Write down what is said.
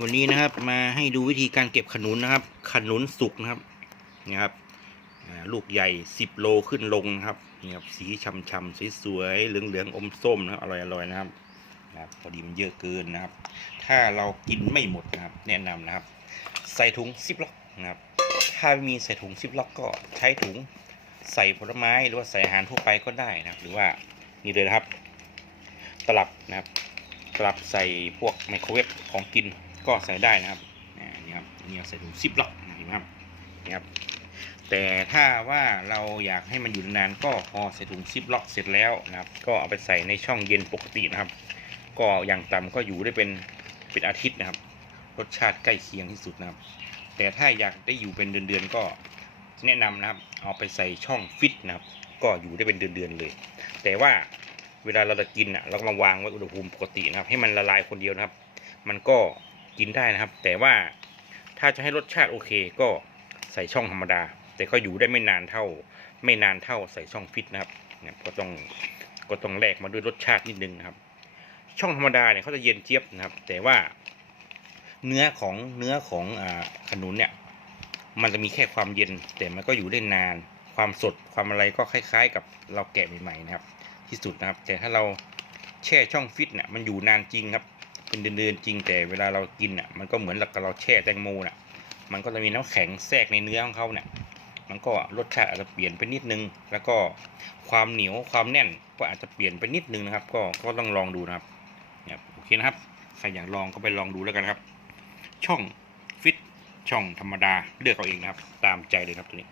วันนี้นะครับมาให้ดูวิธีการเก็บขนุนนะครับ ขนุนสุกนะครับนี่ครับลูกใหญ่ 10 โลขึ้นลงนะครับนี่ครับสีช่ำๆสวยๆเหลืองๆอมส้มนะครับอร่อยๆนะครับนะครับพอดีมันเยอะเกินนะครับ ถ้าเรากินไม่หมดนะครับ แนะนำนะครับ ใส่ถุงซิปล็อกนะครับ ถ้าไม่มีใส่ถุงซิปล็อกก็ใช้ถุงใส่ผลไม้หรือว่าใส่อาหารทั่วไปก็ได้นะครับ หรือว่านี่เลยนะครับ ตลับนะครับ ตลับใส่พวกไมโครเวฟของกิน ก็ใส่ได้นะครับนี่ครับนี่เอาใส่ถุงซิปล็อกนไหมครับนี่ครับ แต่ถ้าว่าเราอยากให้มันอยู่นานก็พอใส่ถุงซิปล็อกเสร็จแล้วนะครับ ก็เอาไปใส่ในช่องเย็นปกตินะครับ ก็อย่างต่ำก็อยู่ได้เป็นเป็นอาทิตย์นะครับ รสชาติใกล้เคียงที่สุดนะครับ แต่ถ้าอยากได้อยู่เป็นเดือนๆก็แนะนำนะครับ เอาไปใส่ช่องฟิตนะครับ ก็อยู่ได้เป็นเดือนๆเลย แต่ว่าเวลาเราจะกินอะเราก็มาวางไว้อุณหภูมิปกตินะครับ ให้มันละลายคนเดียวนะครับ มันก็ กินได้นะครับ แต่ว่าถ้าจะให้รสชาติโอเคก็ใส่ช่องธรรมดา แต่ก็อยู่ได้ไม่นานเท่า ไม่นานเท่าใส่ช่องฟิตนะครับเนี่ยก็ต้องก็ต้องแลกมาด้วยรสชาตินิดนึงนะครับ ช่องธรรมดาเนี่ยเขาจะเย็นเจี๊ยบนะครับ แต่ว่าเนื้อของเนื้อของอขนุนเนี่ย มันจะมีแค่ความเย็น แต่มันก็อยู่ได้นาน ความสดความอะไรก็คล้าย ๆ กับเราแกะใหม่ๆนะครับ ที่สุดนะครับ แต่ถ้าเราแช่ช่องฟิตเนี่ยมันอยู่นานจริงครับ เป็นเดือนๆจริงแต่เวลาเรากินอะมันก็เหมือนกับเราแช่แตงโมน่ะ มันก็จะมีน้ำแข็งแทรกในเนื้อของเขาเนี่ยมันก็รสชาติอาจจะเปลี่ยนไปนิดนึง แล้วก็ความเหนียวความแน่นก็อาจจะเปลี่ยนไปนิดนึงนะครับ ก็ก็ต้องลองดูนะครับเนี่ยโอเคนะครับใครอยากลองก็ไปลองดูแล้วกันครับ ช่องฟิตช่องธรรมดาเลือกเอาเองนะครับ ตามใจเลยครับตัวนี้